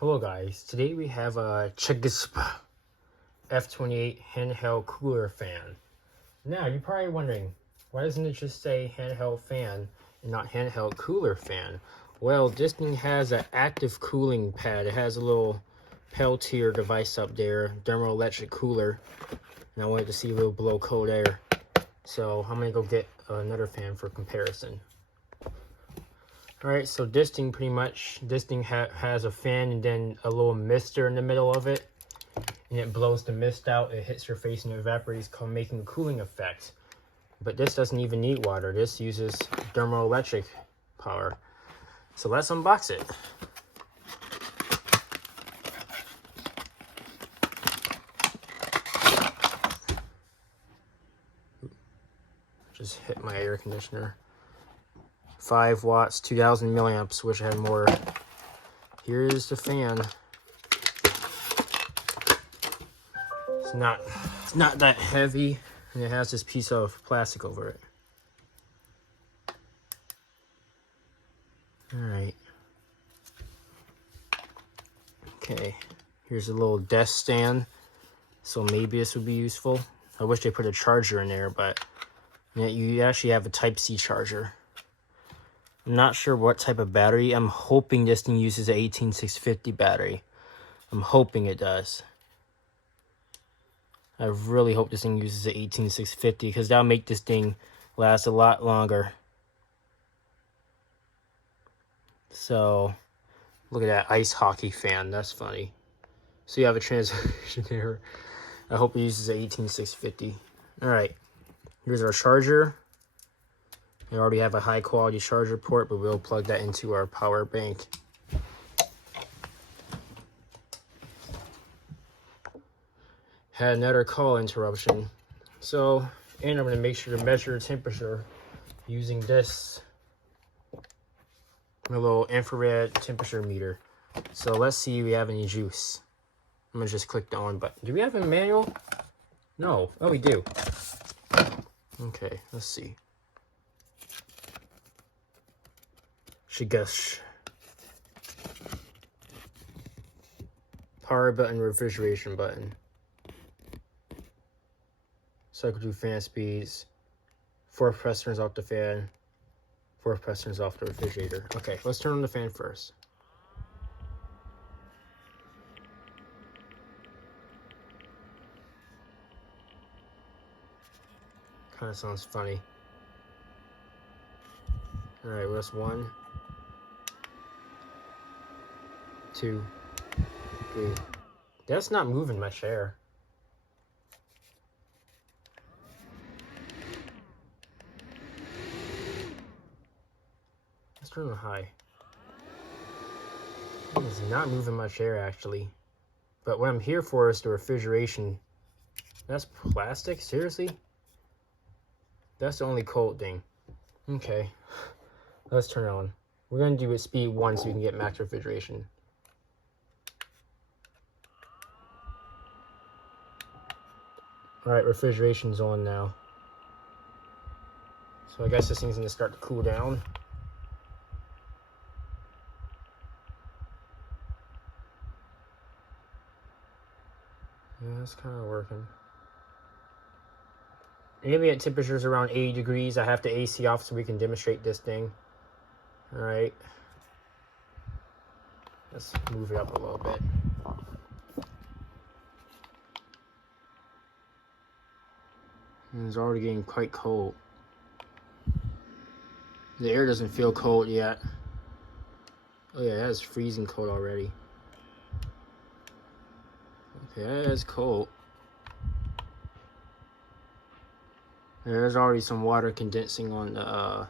Hello guys, today we have a CEGSH F28 handheld cooler fan. Now you're probably wondering, why doesn't it just say handheld fan and not handheld cooler fan? Well, this thing has an active cooling pad. It has a little Peltier device up there, thermoelectric cooler, and I wanted to see a little blow cold air. So I'm gonna go get another fan for comparison. Alright, so this thing has a fan and then a little mister in the middle of it. And it blows the mist out, it hits your face and it evaporates, making a cooling effect. But this doesn't even need water, this uses thermoelectric power. So let's unbox it. Just hit my air conditioner. 5 watts, 2000 milliamps, wish I had more. Here's the fan. It's not that heavy, and it has this piece of plastic over it. Alright. Okay, here's a little desk stand, so maybe this would be useful. I wish they put a charger in there, but yeah, you actually have a Type-C charger. I'm not sure what type of battery. I'm hoping this thing uses an 18650 battery. I'm hoping it does. I really hope this thing uses an 18650 because that'll make this thing last a lot longer. So, look at that ice hockey fan. That's funny. So you have a translation error. I hope it uses an 18650. Alright, here's our charger. We already have a high quality charger port, but we'll plug that into our power bank. Had another call interruption. So, and I'm going to make sure to measure the temperature using this, my little infrared temperature meter. So let's see if we have any juice. I'm going to just click the on button. Do we have a manual? No. Oh, we do. Okay, let's see. CEGSH. Power button, refrigeration button. Cycle through fan speeds. 4 press turns off the fan. 4 press turns off the refrigerator. Okay, let's turn on the fan first. Kind of sounds funny. Alright, well, that's 1, 2, 3. That's not moving my chair. Let's turn it high. It's not moving my chair actually. But what I'm here for is the refrigeration. That's plastic? Seriously? That's the only cold thing. Okay. Let's turn it on. We're going to do it speed 1 so we can get max refrigeration. Alright, refrigeration's on now. So I guess this thing's going to start to cool down. Yeah, it's kind of working. Ambient temperature's around 80 degrees. I have the AC off so we can demonstrate this thing. Alright. Let's move it up a little bit. And it's already getting quite cold. The air doesn't feel cold yet. Oh yeah, that's freezing cold already. Okay, that's cold. There's already some water condensing on the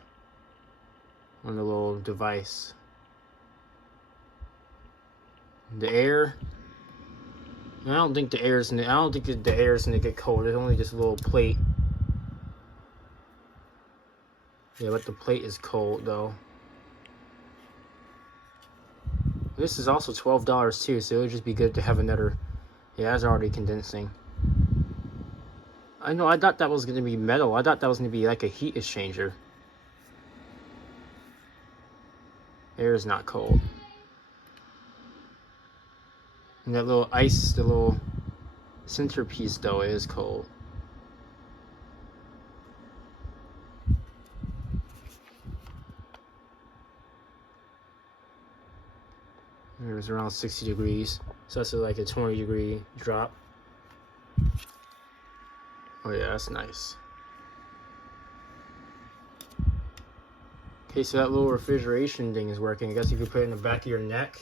little device. The air, I don't think the air's gonna get cold. It's only this little plate. Yeah, but the plate is cold though. This is also $12 too, so it would just be good to have another. Yeah, it's already condensing. I know, I thought that was gonna be metal. I thought that was gonna be like a heat exchanger. Air is not cold. And that little ice, the little centerpiece though, is cold. It was around 60 degrees. So that's like a 20-degree drop. Oh yeah, that's nice. Okay, so that little refrigeration thing is working. I guess you could put it in the back of your neck.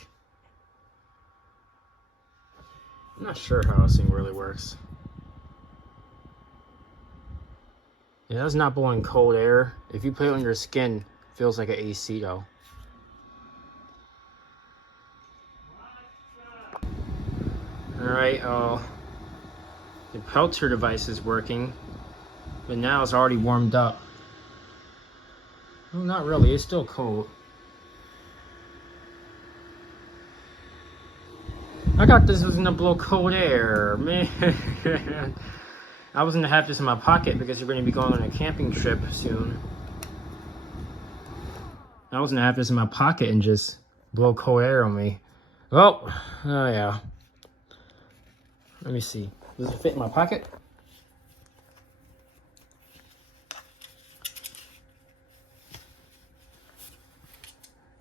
I'm not sure how this thing really works. Yeah, that's not blowing cold air. If you put it on your skin, it feels like an AC though. Alright, the Peltier device is working, but now it's already warmed up. Well, not really, it's still cold. I thought this was gonna blow cold air, man. I was gonna have this in my pocket because you're gonna be going on a camping trip soon. I was gonna have this in my pocket and just blow cold air on me. Oh yeah. Let me see. Does it fit in my pocket?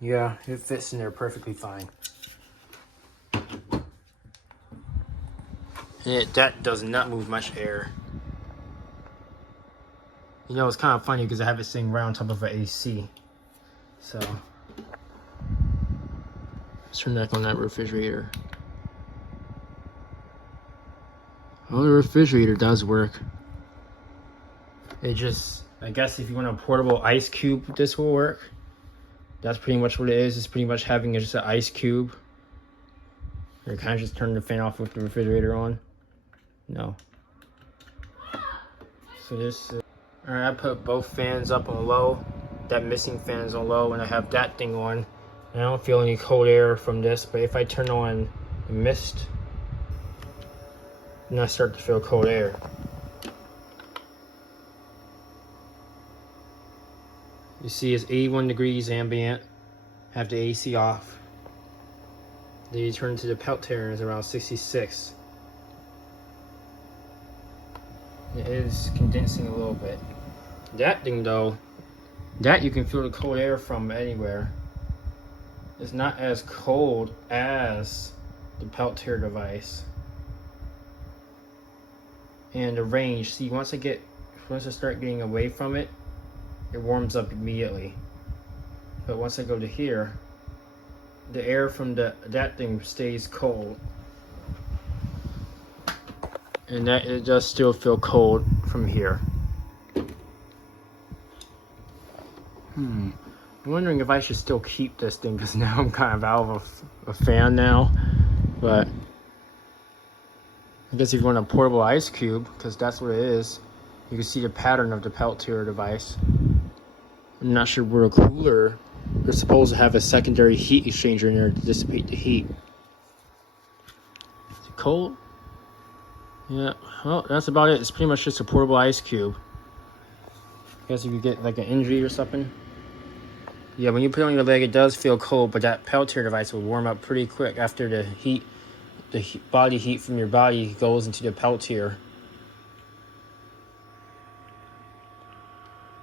Yeah, it fits in there perfectly fine. That does not move much air. You know, it's kind of funny because I have this thing right on top of an AC. So, let's turn back on that refrigerator. Oh, the refrigerator does work. It just, I guess if you want a portable ice cube, this will work. That's pretty much what it is. It's pretty much having just an ice cube. Or kind of just turn the fan off with the refrigerator on. No. So this is, alright, I put both fans up on low. That missing fan is on low, and I have that thing on. And I don't feel any cold air from this, but if I turn on the mist, then I start to feel cold air. You see it's 81 degrees ambient. Have the AC off. Then you turn to the Peltier and it's around 66. It is condensing a little bit. That thing though, that you can feel the cold air from anywhere. It's not as cold as the Peltier device. And the range, see, once I start getting away from it, it warms up immediately. But once I go to here, the air from that thing stays cold. And that it does still feel cold from here. I'm wondering if I should still keep this thing because now I'm kind of out of a fan now. But I guess if you want a portable ice cube, because that's what it is, you can see the pattern of the Peltier device. I'm not sure where a cooler, they're supposed to have a secondary heat exchanger in there to dissipate the heat. Is it cold? Yeah, well, that's about it. It's pretty much just a portable ice cube. I guess if you get like an injury or something. Yeah, when you put it on your leg, it does feel cold, but that Peltier device will warm up pretty quick after the heat. Body heat from your body goes into the Peltier.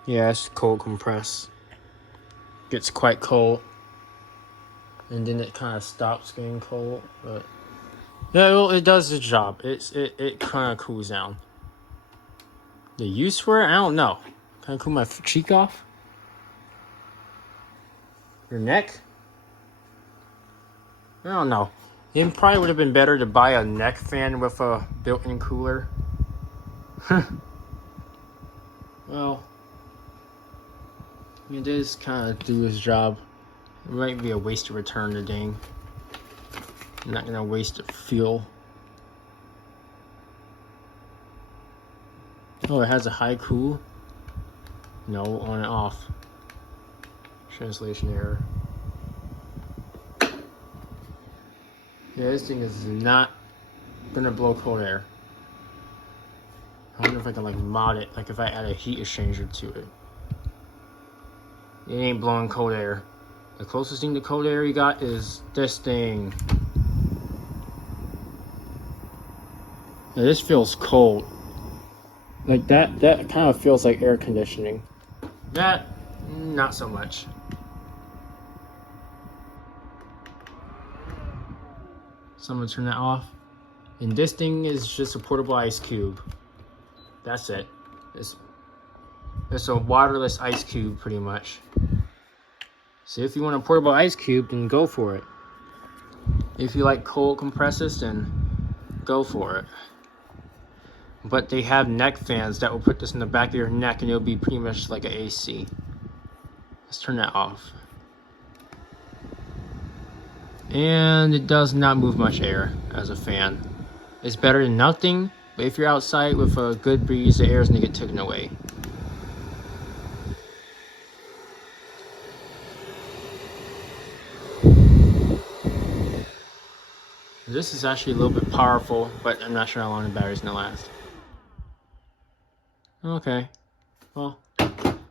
Yeah, it's cold compress. Gets quite cold. And then it kind of stops getting cold. But yeah, well, it does its job. It kind of cools down. The use for it? I don't know. Can I cool my cheek off? Your neck? I don't know. It probably would have been better to buy a neck fan with a built-in cooler. Well, it does kind of do its job. It might be a waste to return the ding. I'm not gonna waste the fuel. Oh, it has a high cool. No, on and off. Translation error. Yeah, this thing is not gonna blow cold air. I wonder if I can like mod it, like if I add a heat exchanger to it. It ain't blowing cold air. The closest thing to cold air you got is this thing. Now, this feels cold. Like that kind of feels like air conditioning. That, not so much. So I'm gonna turn that off. And this thing is just a portable ice cube. That's it. It's a waterless ice cube, pretty much. So if you want a portable ice cube, then go for it. If you like cold compresses, then go for it. But they have neck fans that will put this in the back of your neck, and it'll be pretty much like an AC. Let's turn that off. And it does not move much air as a fan. It's better than nothing, but if you're outside with a good breeze, the air is going to get taken away. This is actually a little bit powerful, but I'm not sure how long the battery's going to last. Okay, well,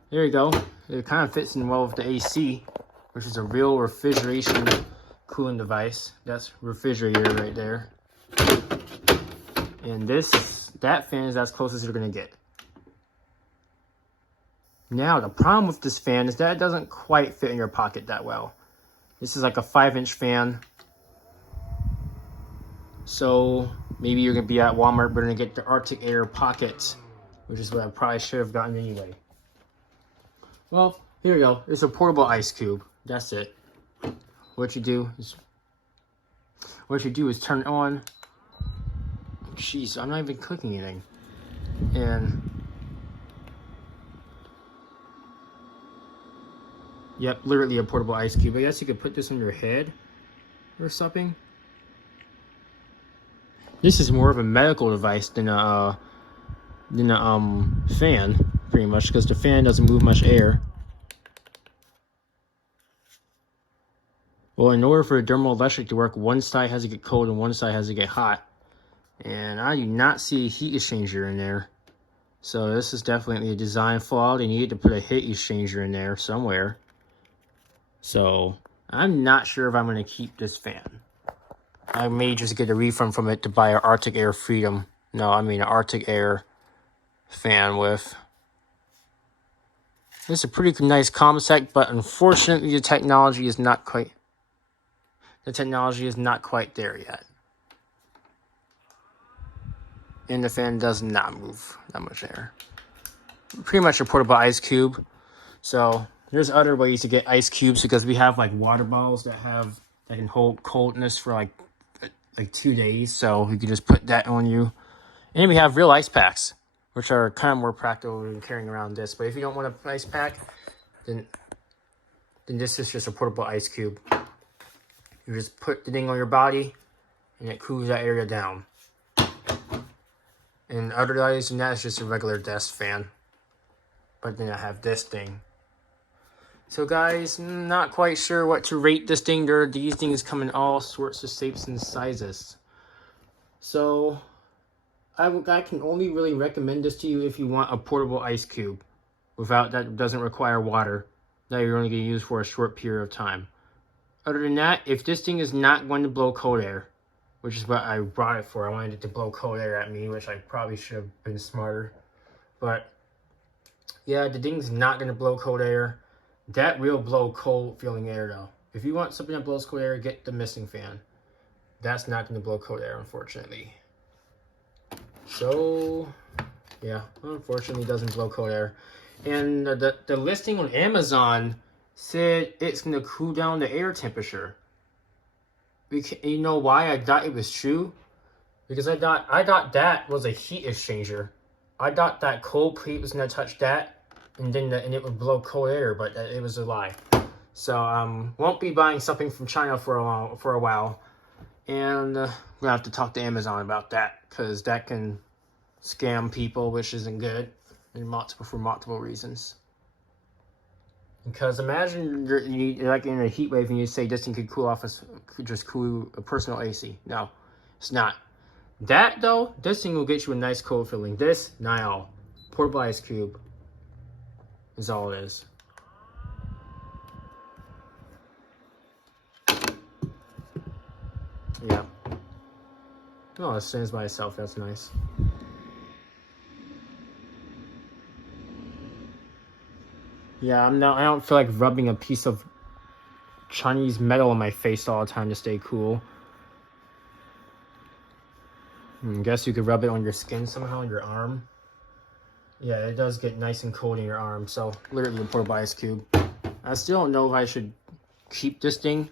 there you go. It kind of fits in well with the AC, which is a real refrigeration cooling device. That's refrigerator right there. And that fan is as close as you're gonna get. Now, the problem with this fan is that it doesn't quite fit in your pocket that well. This is like a 5-inch fan. So maybe you're gonna be at Walmart, but you're gonna get the Arctic Air Pocket, which is what I probably should have gotten anyway. Well, here you go. It's a portable ice cube. That's it. What you do is turn it on. Jeez, I'm not even clicking anything. And yep, literally a portable ice cube. I guess you could put this on your head or something. This is more of a medical device than a fan, pretty much, because the fan doesn't move much air. Well, in order for the thermoelectric to work, one side has to get cold and one side has to get hot. And I do not see a heat exchanger in there. So this is definitely a design flaw. They needed to put a heat exchanger in there somewhere. So I'm not sure if I'm going to keep this fan. I may just get a refund from it to buy an Arctic Air Freedom. No, I mean an Arctic Air fan with. It's a pretty nice concept, but unfortunately the technology is not quite there yet. And the fan does not move that much air. Pretty much a portable ice cube. So there's other ways to get ice cubes, because we have like water bottles that can hold coldness for like 2 days. So you can just put that on you. And we have real ice packs, which are kind of more practical than carrying around this. But if you don't want an ice pack, then this is just a portable ice cube. You just put the thing on your body, and it cools that area down. And otherwise than that, it's just a regular desk fan. But then I have this thing. So guys, not quite sure what to rate this thing. These things come in all sorts of shapes and sizes. So I can only really recommend this to you if you want a portable ice cube that doesn't require water, that you're only going to use for a short period of time. Other than that, if this thing is not going to blow cold air, which is what I brought it for. I wanted it to blow cold air at me, which I probably should have been smarter. But yeah, the thing's not going to blow cold air. That will blow cold feeling air though. If you want something that blows cold air, get the missing fan. That's not going to blow cold air, unfortunately. So yeah, unfortunately it doesn't blow cold air. And the listing on Amazon said it's going to cool down the air temperature. You know why I thought it was true? Because I thought that was a heat exchanger. I thought that cold plate was gonna touch that, and then it would blow cold air, but it was a lie. So won't be buying something from China for a while, and we're gonna have to talk to Amazon about that, because that can scam people, which isn't good, for multiple reasons. Because imagine you're like in a heat wave and you say this thing could just cool a personal AC. No, it's not. That though, this thing will get you a nice cold feeling. This, now, portable ice cube is all it is. Yeah. Oh, it stands by itself. That's nice. Yeah, I don't feel like rubbing a piece of Chinese metal on my face all the time to stay cool. I guess you could rub it on your skin somehow, on your arm. Yeah, it does get nice and cold in your arm. So literally a portable ice cube. I still don't know if I should keep this thing.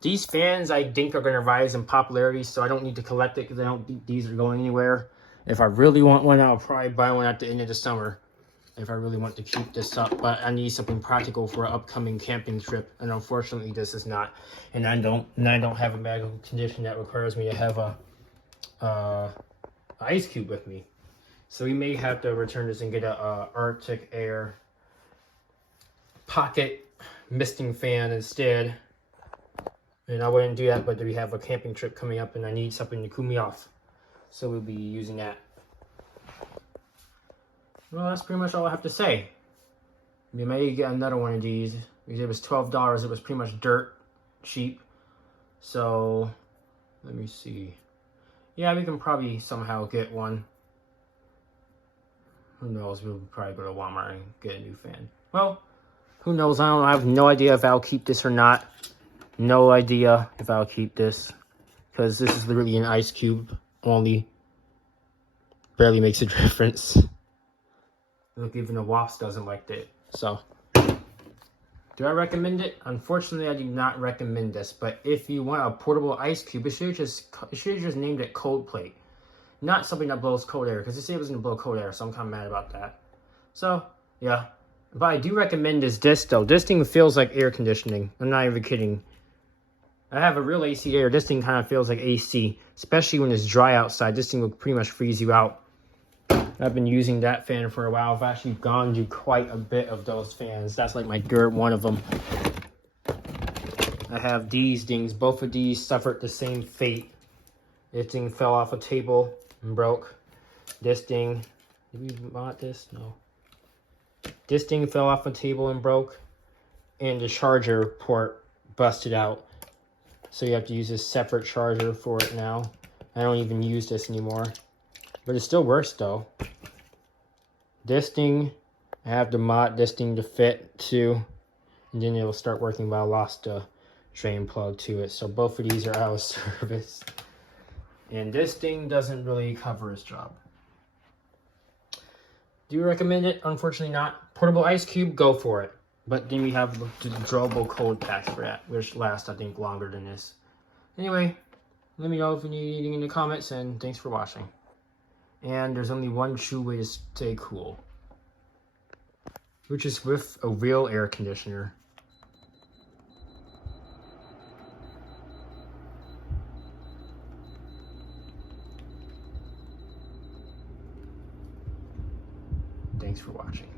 These fans I think are going to rise in popularity, so I don't need to collect it because I don't think these are going anywhere. If I really want one, I'll probably buy one at the end of the summer. If I really want to keep this up, but I need something practical for an upcoming camping trip, and unfortunately this is not. And I don't have a medical condition that requires me to have a ice cube with me. So we may have to return this and get a Arctic Air pocket misting fan instead. And I wouldn't do that, but we have a camping trip coming up and I need something to cool me off. So we'll be using that. Well, that's pretty much all I have to say. We may get another one of these. It was $12. It was pretty much dirt cheap. So, let me see. Yeah, we can probably somehow get one. Who knows? We'll probably go to Walmart and get a new fan. Well, who knows? I have no idea if I'll keep this or not. No idea if I'll keep this. Because this is literally an ice cube only. Barely makes a difference. Look, even the wasp doesn't like it. So, do I recommend it? Unfortunately, I do not recommend this. But if you want a portable ice cube, it should have just named it cold plate, not something that blows cold air. Because it said it was gonna blow cold air, so I'm kind of mad about that. So, yeah. But I do recommend this though. This thing feels like air conditioning. I'm not even kidding. I have a real AC air. This thing kind of feels like AC, especially when it's dry outside. This thing will pretty much freeze you out. I've been using that fan for a while. I've actually gone through quite a bit of those fans. That's like my one of them. I have these things. Both of these suffered the same fate. This thing fell off a table and broke. This thing, did we bought this? No. This thing fell off a table and broke. And the charger port busted out. So you have to use a separate charger for it now. I don't even use this anymore. But it still works though. This thing, I have to mod this thing to fit too. And then it will start working, but I lost the drain plug to it. So both of these are out of service. And this thing doesn't really cover its job. Do you recommend it? Unfortunately not. Portable ice cube, go for it. But then we have the drawable cold packs for that, which last I think longer than this. Anyway, let me know if you need anything in the comments, and thanks for watching. And there's only one true way to stay cool, which is with a real air conditioner. Thanks for watching.